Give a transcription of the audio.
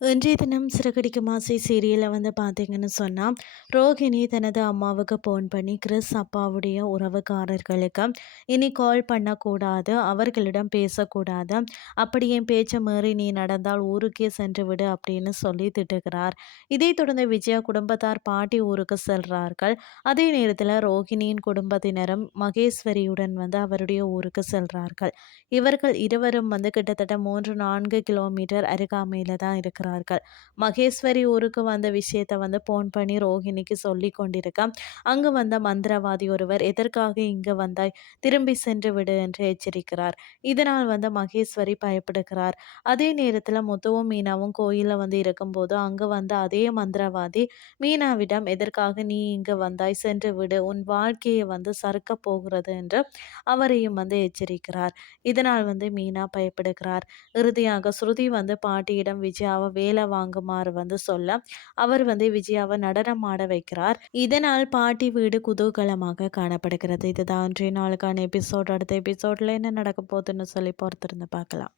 இன்றைய தினம் சிறகடிக்கும் ஆசை சீரியலில் வந்து பார்த்தீங்கன்னு சொன்னால் ரோஹிணி தனது அம்மாவுக்கு ஃபோன் பண்ணி கிறிஸ் அப்பாவுடைய உறவுக்காரர்களுக்கு இனி கால் பண்ணக்கூடாது அவர்களிடம் பேசக்கூடாது. அப்படி என் பேச்சை மீறி நீ நடந்தால் ஊருக்கே சென்று விடு அப்படின்னு சொல்லி திட்டுகிறார். இதைத் தொடர்ந்து விஜயா குடும்பத்தார் பாட்டி ஊருக்கு செல்கிறார்கள் அதே நேரத்தில் ரோஹிணியின் குடும்பத்தினரும் மகேஸ்வரியுடன் வந்து அவருடைய ஊருக்கு செல்கிறார்கள் இவர்கள் இருவரும் வந்து கிட்டத்தட்ட மூன்று நான்கு கிலோமீட்டர் அருகாமையில் தான் இருக்கிறார் இருக்கிறார்கள் மகேஸ்வரி ஊருக்கு வந்த விஷயத்தை வந்து போன் பண்ணி ரோஹிணிக்கு சொல்லி கொண்டிருக்க அங்கு வந்த மந்திரவாதி ஒருவர் எதற்காக இங்கு வந்தாய்? திரும்பி சென்று விடு என்று எச்சரிக்கிறார். இதனால் வந்து மகேஸ்வரி பயப்படுகிறார். அதே நேரத்தில் முத்துவும் மீனாவும் கோயிலில் வந்து இருக்கும்போது அங்கு வந்த அதே மந்திரவாதி மீனாவிடம் எதற்காக நீ இங்கு வந்தாய்? சென்று விடு. உன் வாழ்க்கையை வந்து சறுக்க போகிறது என்று அவரையும் வந்து எச்சரிக்கிறார். இதனால் வந்து மீனா பயப்படுகிறார். இறுதியாக ஸ்ருதி வந்து பாட்டியிடம் விஜயாவை வேலை வாங்குமாறு வந்து சொல்ல அவர் வந்து விஜயாவை நடனம் ஆட வைக்கிறார். இதனால் பாட்டி வீடு குதூகலமாக காணப்படுகிறது. இதுதான் அன்றைய நாளுக்கான எபிசோட். அடுத்த எபிசோட்ல என்ன நடக்க போகுதுன்னு சொல்லி பொறுத்திருந்து பார்க்கலாம்.